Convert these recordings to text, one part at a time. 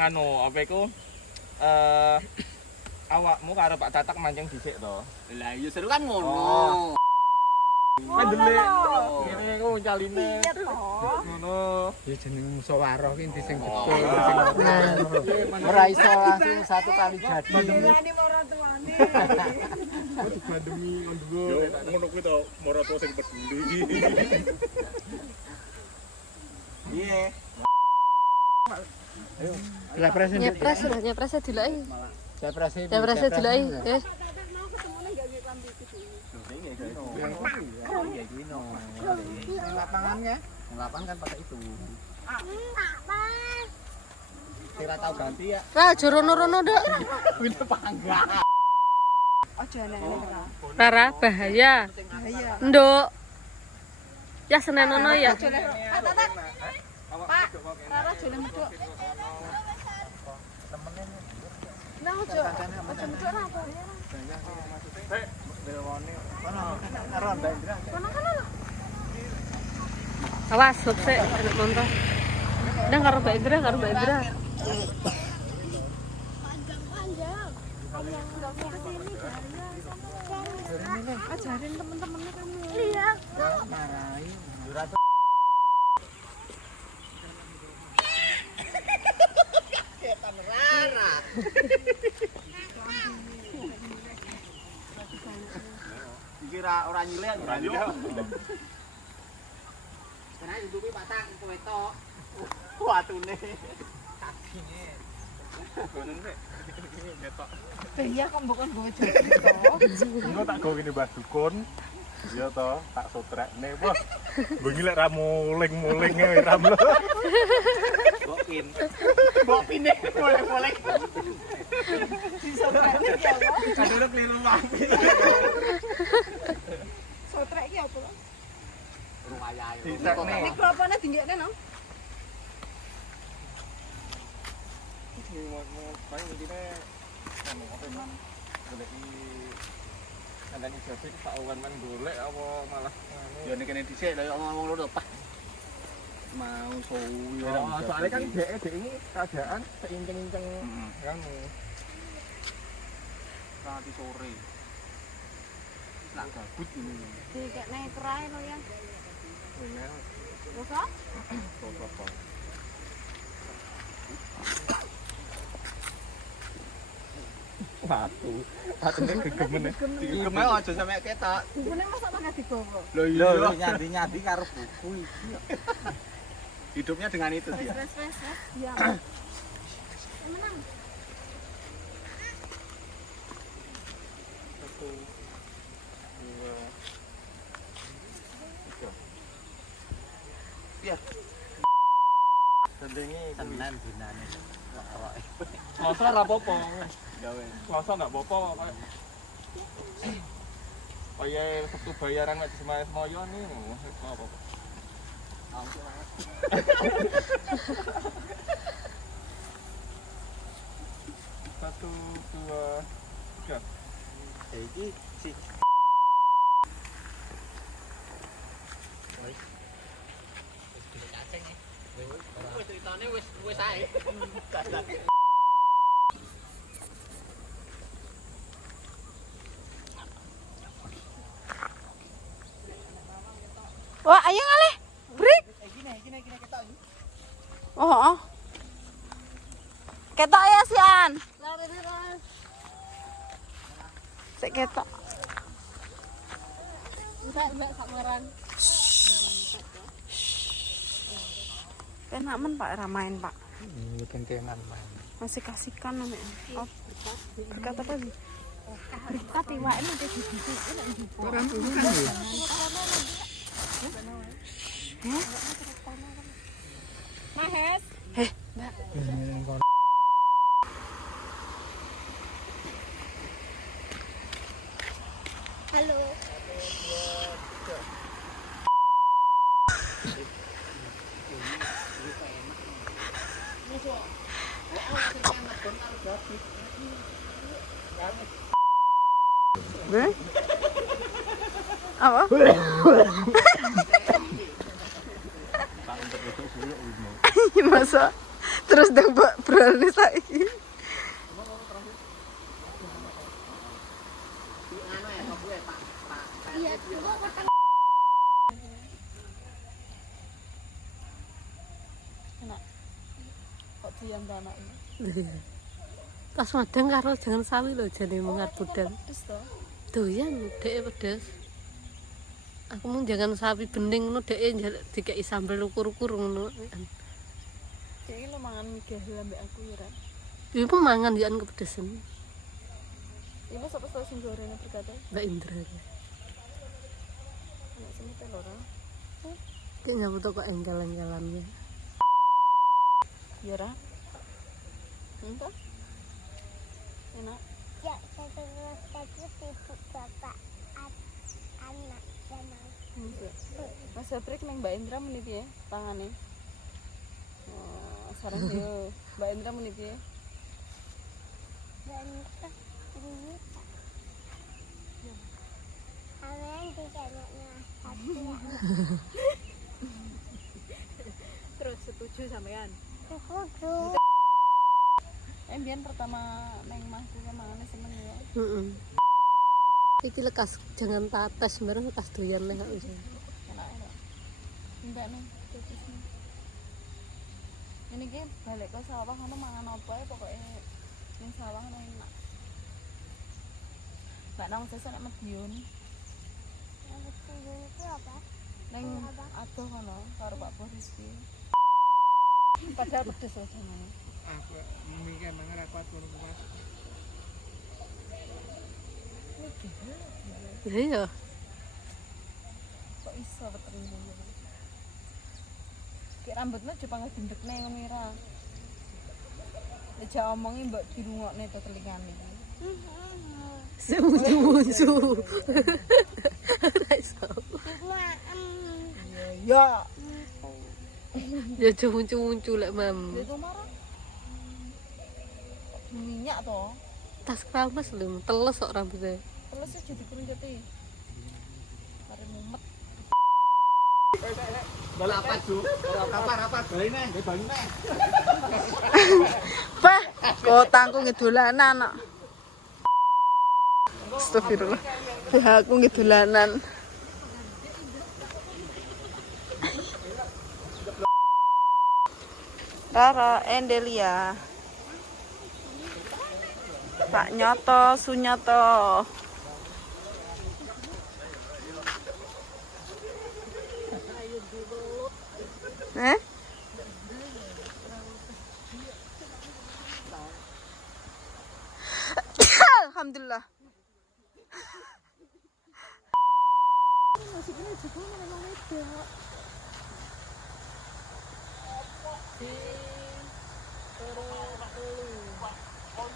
nganu apa iku awakmu karo Pak Tatak mancing dhisik to. Lah iya seru kan ngono. Pendelik. Ngene iku caline. Iya toh. Ngono. Ya jeneng musyawarah ki inti sing betul sing bener. Ora iso langsung satu kali jadi. Ini mau ora tuane. Kok dibandemi ngono. Yo ngono kuwi to moroto sing peduli. Iya. Nyepres Nyepres diloki. Nyepres diloki. Lapangannya, lapangan kan pakai itu. Kira tahu ganti ya? Wah, jorono-rono dak. Wis pangga. Ojo aneh-aneh ora. Rara bahaya. Bahaya. Nduk. Ya senenono ya. Tatak. Pak, Rara jole medhok. Nah, ojo medhok apa? Awas, sukses anak nonton. Ndang karo Mbak Indra, Ajarin temen-temennya kamu. Iya. Marahi. Iki ora nyilih. Ora nyilih. Karena YouTube patang kowe tok. Watune. Kakine. Gonen sik. Ngetok. Iya kok bukan gue jodoh. Engko tak gawe ngene Mbah Dukun. Iya to, tak sotrekne. Wah. Gue ngilek ra muling-muling e ram lho. Bokpin. Bokpine boleh-boleh. Sotrek iki apa? Kadang keliru wae. Sotrek iki apa? Urung ayahe. Disekne. Nek klopone dinggekne no. Paling intine anu apa emang goleki kandhane jabrik Pak Owan men golek apa malah anu. Ya nek kene dhisik lho ngomong lho Pak. Mau suwi ora Oh, soalnya kan dhek ini keadaan seinceng-inceng kan. nanti sore. Nak gabut ini. Dikekne kerae lho ya. Memang Terus apa? Patune gegemen. Digem aja sampe ketok. bukune masa makan digowo. Lho iya nyandi-nyandi karo buku iki. Hidupnya dengan itu dia. Wes. Iya. Menang. Satu, dua, tiga. Iya. Sendengi Tenan dinane. Selasa ora apa-apa. Gawe. Selasa enggak apa-apa kok. Kaya Sabtu bayaran mek semoyo nih, enggak apa-apa. Satu, dua, tiga. Iki si Wis ceritane wis ae. Wah, ayo ngalih. Break. Gini ketok iki. Oh. Ketok ya, Sian. Sik ketok. Mbak sameran. Enak men Pak ramain Pak. ini kentengan main. Masih kasihkan namanya. Oh, berkat apa sih? Berkat iwak ini udah dibisik. Orang bukan ya. Mahes. Halo. Apa? Masa Terus dong Mbak berani saiki. Kok diam ta anak ini? Pas madang karo jangan sawi lho jane mengar budal. Pedes to. Doyan dhek pedes. Aku mung jangan sawi bening ngono dhek dikeki sambel ukur-ukur ngono. Iki lo mangan gawe ambek aku ya, Ran. Ibu mangan jan kepedesen. Ini sapa tau sing gorene berkata? Mbak Indra. Anak sing telo ora. Ki nyambut kok engkel-engkelannya. Ya ora. Entah. Enak. Ya, satu ibu bapak anak dan Mas Jabrik neng Mbak Indra meniti ya tangane. Oh, sarang yo. Mbak Indra meniti ya. dan ini aman tidak Terus setuju sampean. setuju. Biyen pertama neng Mas kuwi mangane seneng ya. Heeh. Iki lekas jangan tates bareng lekas doyan nek wis. Enak-enak. Mbak nih, terus nih. Ini ki balik ke sawah ngono mangan apa ya pokoknya ning sawah ngono enak. Mbak nang sesuk nek Medion Yang setuju itu apa? ning adoh ngono karo Pak Boris ki. Padahal pedes aja ngono. Aku mikir nang ra kuat ngono kuwi. Iya. Kok iso keterima ya. Ki rambutnya aja panggo dindekne ngono ira. Nek omongi mbok dirungokne to telingane. Semuju-muju. Ra iso. Ya. Ya muncul-muncul lek mam. Itu marah. Minyak to. Tas keramas lho, teles kok rambutnya. Terus jadi kerunjati. Kare mumet. Apa Ju? Apa baline, baline. Pak, kotangku ngedolanan kok. Astagfirullah. Ya aku ngedolanan. Rara Endelia. Pak Nyoto Sunyoto. Alhamdulillah.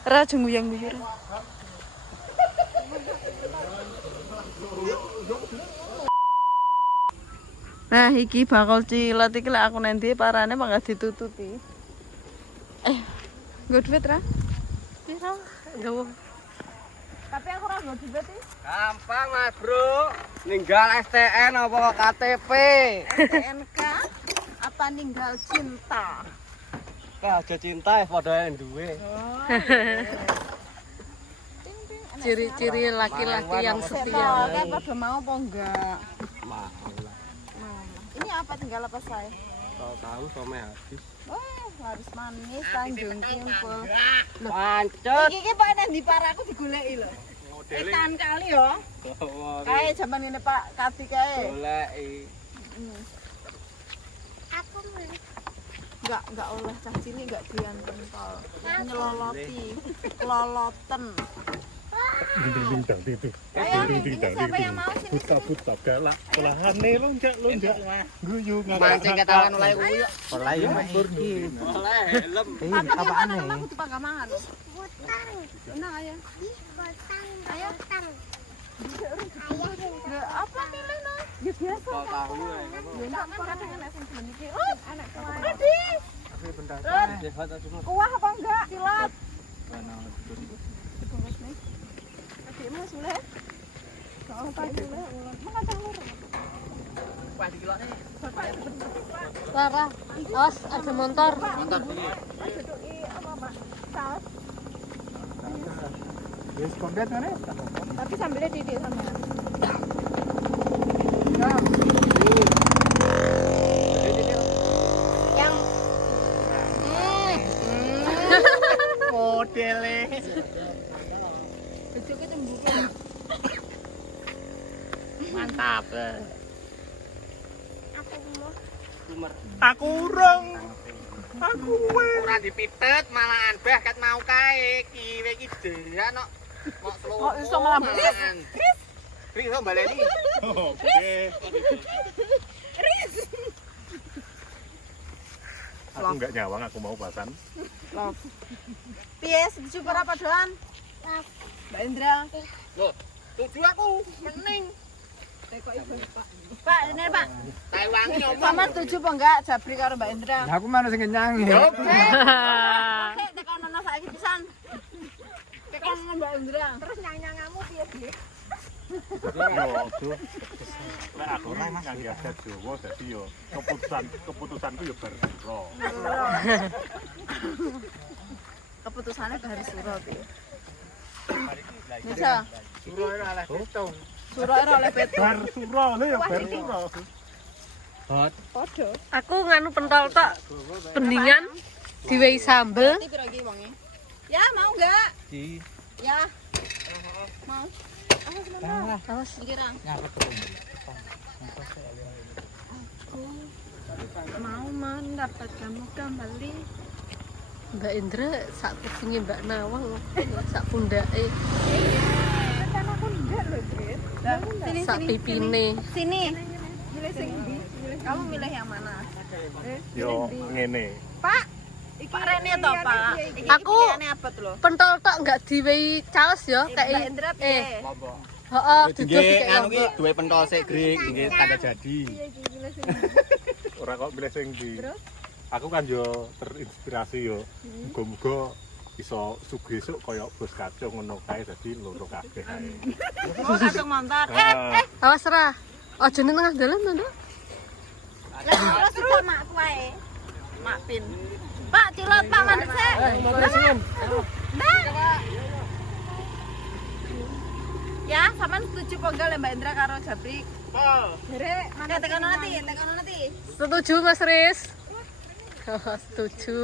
Raja nguyang-nguyang. Nah, iki bakal cilat iki lek aku nanti parane mangga ditututi. Nggo duit ra? Piro? Nggo. Tapi aku ora nggo duit iki. Gampang Mas Bro. Ninggal STN apa KTP? STNK apa ninggal cinta? Aja cinta padha duwe. Ciri-ciri laki-laki yang setia. Kan pada mau apa enggak? Mau. Ini apa tinggal apa saya? Tahu some habis. Wah, laris manis Tanjung Kimpo. Pancet. Iki Pak nang ndi paraku digoleki lho. Etan kali yo. Kae jaman ini Pak Kati kae. Goleki. Aku mau Enggak oleh cah cilik enggak doyan pentol. Nyeloloti, loloten. Ding-ding-dang itu. Ayo, ini siapa yang mau sini? Putar-putar galak. Kelahane lonjak. Guyu Mancing ketahuan mulai uyu. Mulai iki. Mulai helm. Apaan nih? Aku tuh pagamangan. butang. Enak aja. Ih, butang. Butang. Apa pilih no? Ya biasa. Kok tahu ya. Ya enggak kan kadang anak sing jenenge iki. Anak keluar. Kuah apa enggak? Silat. Dibungkus nih. Adikmu sulit. Kalau tak sulit, makan campur. Lara, awas ada motor. Mantap ini. Wis komplit ngene. Tapi sambilnya titik sama. Yang Modele. bejoknya cemburu. Mantap. Aku urung. Aku Ora dipitet malahan bah ket mau kae kiwe iki dean kok. Mok slow. Kok iso malah Chris iso baleni. Oke. Aku nggak nyawang, aku mau pasan. Piye setuju ora padahal? Mbak Indra. Loh, tujuh aku mening. Pak, ini Pak. Tak wangi ngomong. Sama setuju apa enggak Jabri karo Mbak Indra? Lah aku mana sing kenyang. Oke, tekan ana saiki pisan. Tekan Mbak Indra. Terus nyang-nyangamu piye, Dik? Yo, lek aku ngangge adat Jawa dadi yo keputusanku yo bar suro. Keputusannya dari Suro piye? Bisa. Suruh ora oleh hitung. Suro ora oleh petu. Bar suro lho yo bar suro. Padha. Aku nganu pentol tok. Pendingan diwehi sambel. Nanti piro iki wonge? Ya, mau enggak? Di Ya. Mau. Awas. Iki ra. nyarep terus. Mau mendapatkanmu kembali. Mbak Indra sak kupinge Mbak Nawang, sak pundake, Kan aku ndak lho, Grit. Sini sak pipine. Sini. Milih sing ndi? Kamu milih yang mana? Yo ngene. Pak, Pak Rene to, Pak? Iki Aku- pilihane abot lho. Pentol tok enggak diwehi caos ya, Mbak kayak Indra piye? heeh, duduk Nggih, dikek anu ki lombok. duwe pentol sik grik, nggih tanda jadi. Ora kok milih sing ndi. Aku kan yo terinspirasi yo. Muga-muga iso sugih esuk kaya bos kacung ngono kae dadi loro kabeh ae. Oh, kacang montor. Heeh. Awas ra. Aja ning tengah dalan, Nduk. Lah terus sama makku ae. Mak Pin. Pak, cilot Pak mandek sik. Ya, sampean setuju apa enggak Mbak Indra karo Jabri? Derek, tekan nanti. Setuju Mas Riz? Oh, setuju.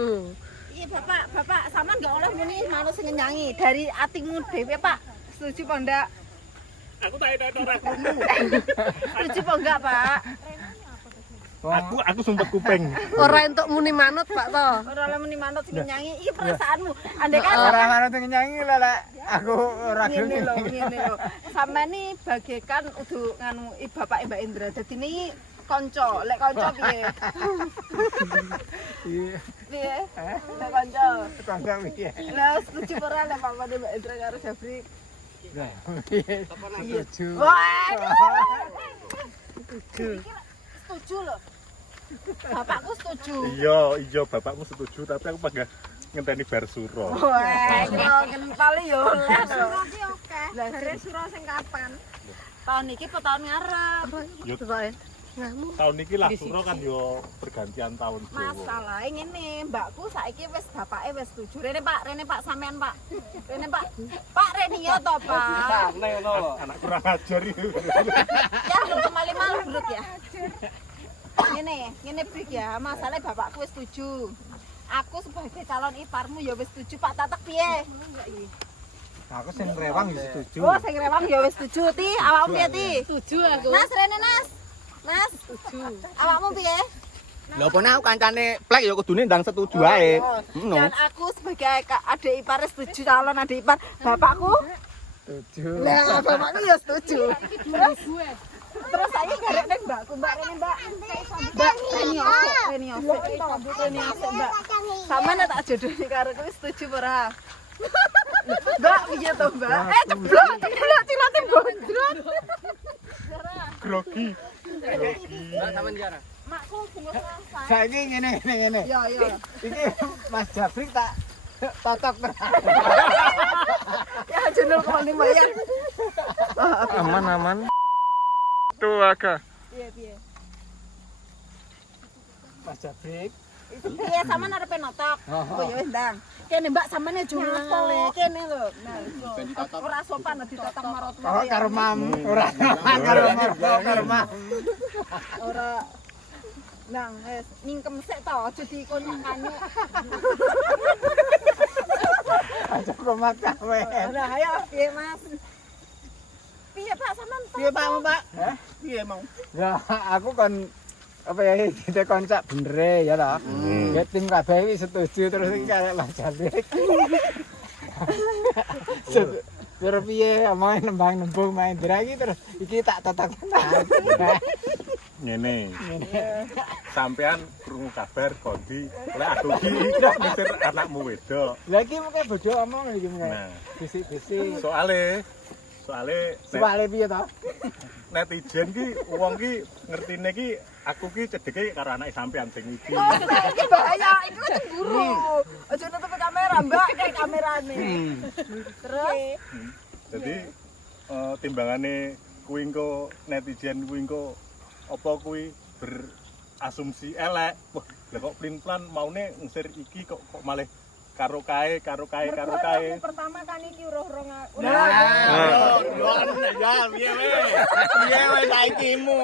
Iya, Bapak, sampean enggak oleh muni manut sing nyanyi dari atimu dhewe, Pak. Setuju apa enggak? Aku tak enak ora krungu. Setuju apa enggak, Pak? Aku sumpet kuping. Ora entuk muni manut, Pak to. Ora oleh muni manut sing nyanyi. Iki perasaanmu. Andai kan Ora manut sing nyanyi lho lek aku ora ngene gelem. lho. Sampean iki bagaikan udu nganu bapak Mbak Indra. Dadi niki kanca. Lek kanca piye? Iya. Piye? Lek kanca. Kanca piye? Lah setuju ora lek Pak Mbak Indra karo Jabri? Lah, piye? Setuju. Wah. Setuju lho. Bapakku setuju. Iya, bapakmu setuju tapi aku pengen ngenteni bar suro. Wah, kok kental yo oleh lho. Oke. Lah jare sura sing kapan? Tahun iki apa tahun ngarep? Yo Coba ya. Ngamu. tahun iki lah suro kan yo pergantian tahun Jawa. Masalahe ngene, mbakku saiki wis bapake wis setuju. Rene Pak sampean Pak. Rene Pak. Pak Rene ya to, Pak. Anak kurang ajar iki. Ya lu kembali malu brut ya. Ngene Brik ya, masalahnya bapakku wis setuju. Aku sebagai calon iparmu ya wis setuju. Pak Tatek piye? Aku sing rewang ya setuju. Oh, sing rewang ya wis setuju. Ti, awakmu piye, Ti? Setuju aku. Nas Rene Nas. Nas, setuju. Awakmu piye? Lha opo nek kancane plek ya kudune ndang setuju ae. Ngono. Dan aku sebagai adik ipar setuju, calon adik ipar. Bapakku? Setuju. Lah, bapakku ya setuju. Terus saya garek ning mbakku, Mbak Rene, Mbak. Mbak Rene Ose, Mbak. Sampeyan tak jodohi karo kuwi setuju ora? Mbak, piye to, Mbak? Ceblok cilate gondrot. Grogi. Mbak sampean jara. Makku bungkus rasa. Saiki ngene. Ya, ya. Iki Mas Jabri tak totok terus. Ya jenul kok lumayan. Aman. Tuh aga. Piye. Mas Jabrik. Piye sampean arepe notok. Oh ya wis ndang. Kene Mbak sampean jungale. Kene lho. Nah, iso. Ora sopan ditotok marot. Oh karo mam. Ora karo mam. Ora nang wis ningkem sik to aja dikon kanyuk. Aja komat kawe. Ora ayo piye Mas? Piye Pak sampean? Piye Pak Pak? Hah? Piye mau? Ya aku kan apa ya kita koncak bener ya lah. Ya tim kabeh wis setuju terus iki karek Mas Jabrik. Terus piye omongan nembang-nembung main dragi terus iki tak totok tenan. Ngene. Sampean krungu kabar kondi lek aku ki ngusir anakmu wedok. Lah iki mung bodho omong iki mung. Nah, Bisik-bisik. soale Soale piye to? netizen ki wong ki ngertine ki aku ki cedeke karo anake sampean sing iki. Iki bahaya, iki kan cemburu. Aja nutup kamera, Mbak, kamerane. Terus Jadi timbangane kuwi engko netizen kuwi engko apa kuwi berasumsi elek. Wah, lah kok plin-plan maune ngusir iki kok malah karo kae. pertama kan iki uruh-uruh Ya, piye we saikimu.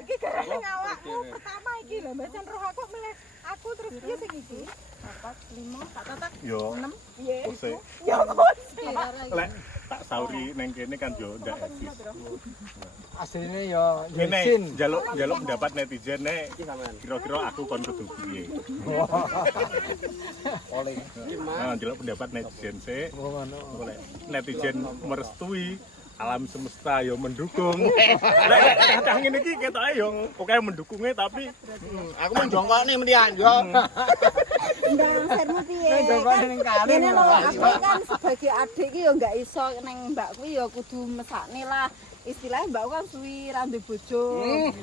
iki gara-gara ngawakmu pertama iki lho Mbak Jan roh aku meleh aku terus piye sing iki 4 5 tak tatak Yo, 6 piye ose. ya Lek tak sauri neng kene kan yo ndak etis. Asline yo Ngene Yesin. njaluk pendapat netizen nek kira-kira aku kon kudu piye. Nah, njaluk pendapat netizen sik. Oh ngono. Oleh netizen merestui alam semesta yo mendukung. Lek cacah ngene iki ketoke yo oke mendukungnya tapi Aku mau jongkok nih menian yo. ndang sermu piye Jongkone ning kali. Ngene lho, aku kan sebagai adik ki ya enggak iso neng mbak kuwi ya kudu mesakne lah. Istilahnya mbak kan suwi ra duwe bojo.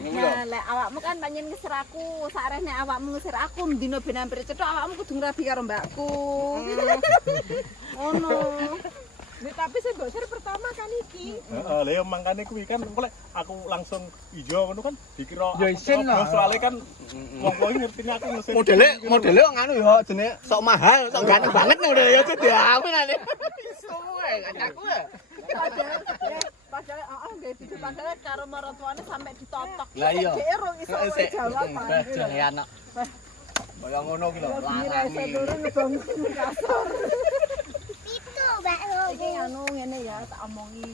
Nah, lek awakmu kan panjen ngisir aku, sarene awakmu ngisir aku mendino ben hampir cethuk awakmu kudu ngrabi karo mbakku. Ngono. Nek tapi sing mbok sir pertama kan iki. heeh lha yo mangkane kuwi kan oleh aku langsung ijo ngono kan dikira Ya isin lah. soalnya kan wong-wong ngertine aku mesin. Modele nganu yo jenenge sok mahal, sok ganteng banget modele yo diamin ane. Iso wae kancaku. Padahal nggih bojo padahal karo maratuane sampe ditotok. Lah iya. Dhek ero iso jawab. Jenenge anak. Kaya ngono ki lho, Kira iso turun ngebangun kasar. Itu Mbak Lo. Iki anu ngene ya tak omongi.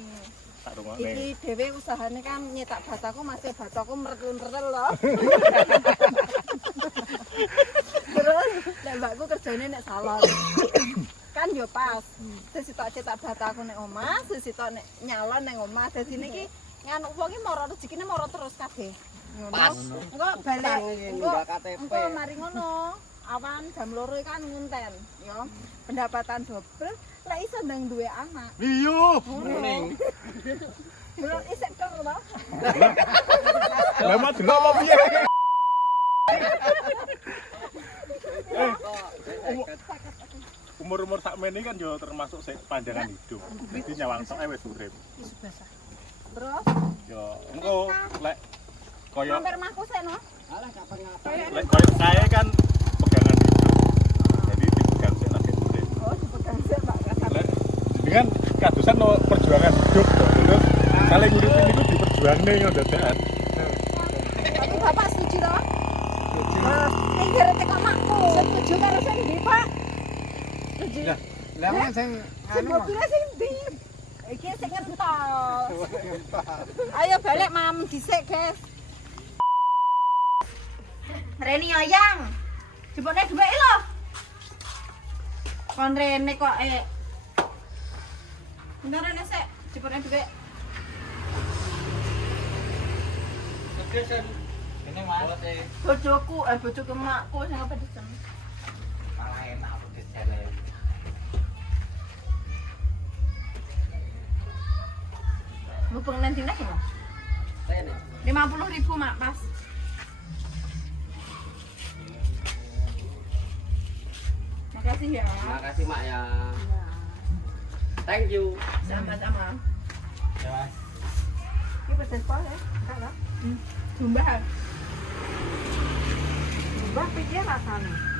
Tak rungokne. Iki dhewe usahane kan nyetak bataku masih bataku mertel-mertel lho. Terus nek mbakku kerjane nek salon. Kan yo pas. Sesitok cetak bataku nek omah, sesitok nek nyalon nek omah. Dadi niki nganu wong iki moro rezekine moro terus kabeh. Pas. Engko balik. Engko mari ngono. Awan jam 2 kan ngunten, ya. Pendapatan double, lek iso ndang duwe anak. Iya. Ning. Belum isek kok lho. Lah mak delok apa piye? Umur-umur sakmene kan yo termasuk sik pandangan hidup. Jadi nyawangsoke wis urip. Terus Yo engko lek koyo hampir maku sik no. lek koyo kae kan pegangan hidup. Jadi dipegang sik lagi urip. Oh, dipegang sik Pak Kasar. Lek dengan kadusan no perjuangan hidup terus saling nguripin niku diperjuangne yo dadakan. Tapi Bapak setuju to? Nah, ning gara teko makku. Setuju karo sing ndi, Pak? Setuju. Lah men sing Sing anu. mobilnya sing ndi? Iki sing ngentos. Ayo balik mam dhisik, guys. Reni Oyang. Jebone dhuwit lho. Kon Rene kok Bentar Rene sik, jebone dhuwit. Ini Mas. Bojoku, bojoku makku sing apa dicem. Malah enak aku disene. Hubung nanti nek ya? 50.000 mak pas. Makasih ya. Makasih Mak ya. Thank you. Sama-sama. Ya. Ini pedes pol ya? Enggak lah. Jumbah. Berubah pikir rasanya.